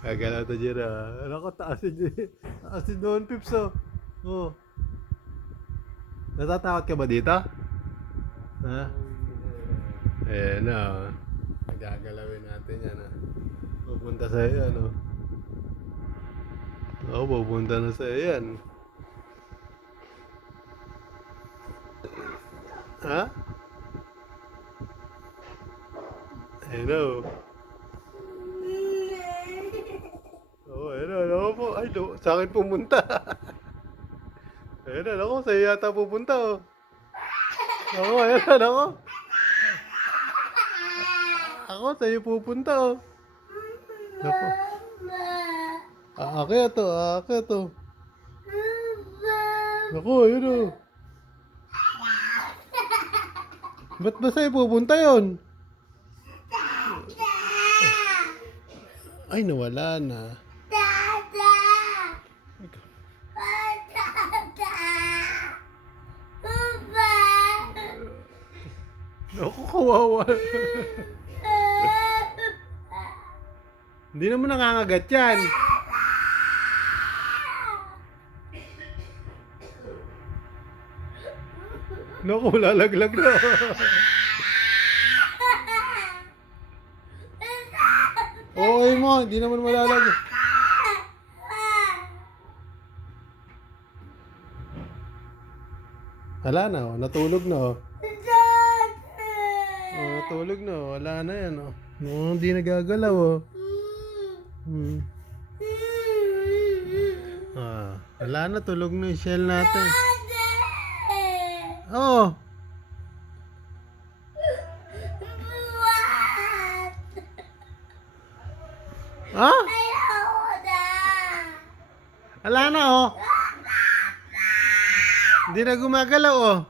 Gagalaw to dyan ah. Ano ko, taas din doon, Pips oh. Oh. Natatakot ka ba dito? Ha? Ayan na oh. Gagalawin natin yan ah. Pupunta sa yan oh. Oo, pupunta na sa yan. Ha? Ayan oh. Oo, ayan na. Ako po. Ay, sa akin pumunta. Ayan na, ako. Sa'yo yata pupunta oh. Ako, ayan na, ako. Ako, sa'yo pupunta oh. Ako. Aakyat to, aakyat to. Ako, ayun o. Ba't ba sa'yo pupunta yun? Ay, nawala na. Naku, kawawa. Hindi naman nangangagat yan. Naku, lalaglag na. Okay mo, hindi naman malalag. Wala na, oh. Natulog na. Oh. Oh, natulog na. Oh. Wala na yan. Oh. No, hindi nagagalaw. Oh. Wala na, tulog na yung shell natin. Oh. Ha? Wala na oh. Hindi na gumagalaw oh.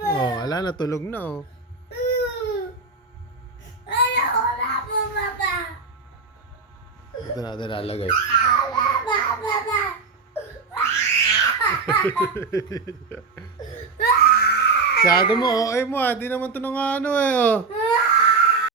Oh, wala na, tulog na oh. Ito natin lalagay. Masyado mo, okay mo ah. Di naman ito nang ano eh oh.